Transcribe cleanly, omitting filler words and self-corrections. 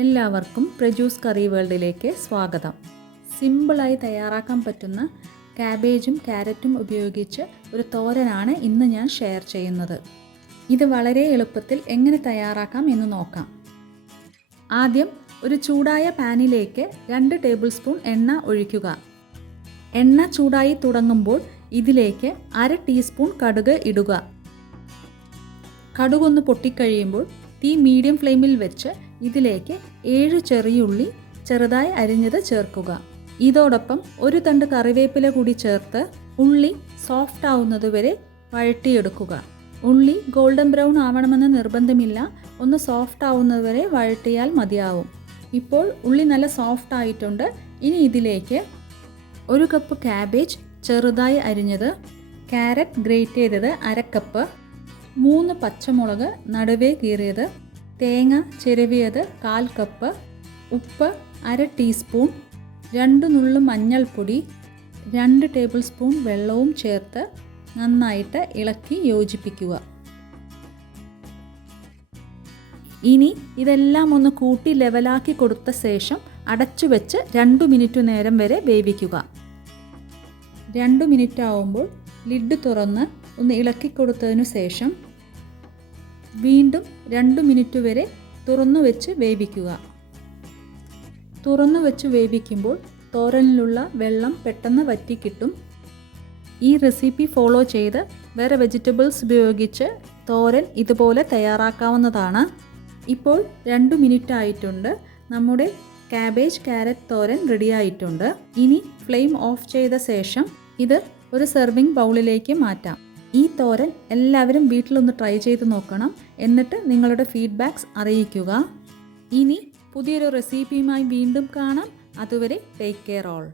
എല്ലാവർക്കും പ്രജൂസ് കറി വേൾഡിലേക്ക് സ്വാഗതം. സിമ്പിളായി തയ്യാറാക്കാൻ പറ്റുന്ന കാബേജും ക്യാരറ്റും ഉപയോഗിച്ച് ഒരു തോരനാണ് ഇന്ന് ഞാൻ ഷെയർ ചെയ്യുന്നത്. ഇത് വളരെ എളുപ്പത്തിൽ എങ്ങനെ തയ്യാറാക്കാം എന്ന് നോക്കാം. ആദ്യം ഒരു ചൂടായ പാനിലേക്ക് 2 ടേബിൾ സ്പൂൺ എണ്ണ ഒഴിക്കുക. എണ്ണ ചൂടായി തുടങ്ങുമ്പോൾ ഇതിലേക്ക് 1/2 ടീസ്പൂൺ കടുക് ഇടുക. കടുകൊന്ന് പൊട്ടിക്കഴിയുമ്പോൾ തീ മീഡിയം ഫ്ലെയിമിൽ വെച്ച് ഇതിലേക്ക് 7 ചെറിയുള്ളി ചെറുതായി അരിഞ്ഞത് ചേർക്കുക. ഇതോടൊപ്പം ഒരു തണ്ട് കറിവേപ്പില കൂടി ചേർത്ത് ഉള്ളി സോഫ്റ്റ് ആവുന്നതുവരെ വഴറ്റിയെടുക്കുക. ഉള്ളി ഗോൾഡൻ ബ്രൗൺ ആവണമെന്ന് നിർബന്ധമില്ല, ഒന്ന് സോഫ്റ്റ് ആവുന്നതുവരെ വഴറ്റിയാൽ മതിയാവും. ഇപ്പോൾ ഉള്ളി നല്ല സോഫ്റ്റ് ആയിട്ടുണ്ട്. ഇനി ഇതിലേക്ക് 1 കപ്പ് കാബേജ് ചെറുതായി അരിഞ്ഞത്, ക്യാരറ്റ് ഗ്രേറ്റ് ചെയ്തത് 1/2 കപ്പ്, 3 പച്ചമുളക് നടുവേ കീറിയത്, തേങ്ങ ചിരവിയത് 1/4 കപ്പ്, ഉപ്പ് 1/2 ടീസ്പൂൺ, 2 നുള്ളു മഞ്ഞൾപ്പൊടി, 2 ടേബിൾ സ്പൂൺ വെള്ളവും ചേർത്ത് നന്നായിട്ട് ഇളക്കി യോജിപ്പിക്കുക. ഇനി ഇതെല്ലാം ഒന്ന് കൂട്ടി ലെവലാക്കി കൊടുത്ത ശേഷം അടച്ചു വെച്ച് 2 മിനിറ്റ് നേരം വരെ വേവിക്കുക. 2 മിനിറ്റ് ആവുമ്പോൾ ലിഡ് തുറന്ന് ഒന്ന് ഇളക്കി കൊടുത്തതിനു ശേഷം വീണ്ടും 2 മിനിറ്റ് വരെ തുറന്നു വെച്ച് വേവിക്കുക. തുറന്നു വെച്ച് വേവിക്കുമ്പോൾ തോരനിലുള്ള വെള്ളം പെട്ടെന്ന് വറ്റിക്കിട്ടും. ഈ റെസിപ്പി ഫോളോ ചെയ്ത് വേറെ വെജിറ്റബിൾസ് ഉപയോഗിച്ച് തോരൻ ഇതുപോലെ തയ്യാറാക്കാവുന്നതാണ്. ഇപ്പോൾ 2 മിനിറ്റ് ആയിട്ടുണ്ട്. നമ്മുടെ കാബേജ് ക്യാരറ്റ് തോരൻ റെഡി ആയിട്ടുണ്ട്. ഇനി ഫ്ലെയിം ഓഫ് ചെയ്ത ശേഷം ഇത് ഒരു സെർവിങ് ബൗളിലേക്ക് മാറ്റാം. ഈ തോരൻ എല്ലാവരും വീട്ടിലൊന്ന് ട്രൈ ചെയ്ത് നോക്കണം. എന്നിട്ട് നിങ്ങളുടെ ഫീഡ്ബാക്ക്സ് അറിയിക്കുക. ഇനി പുതിയൊരു റെസിപ്പിയുമായി വീണ്ടും കാണാം. അതുവരെ ടേക്ക് കെയർ ഓൾ.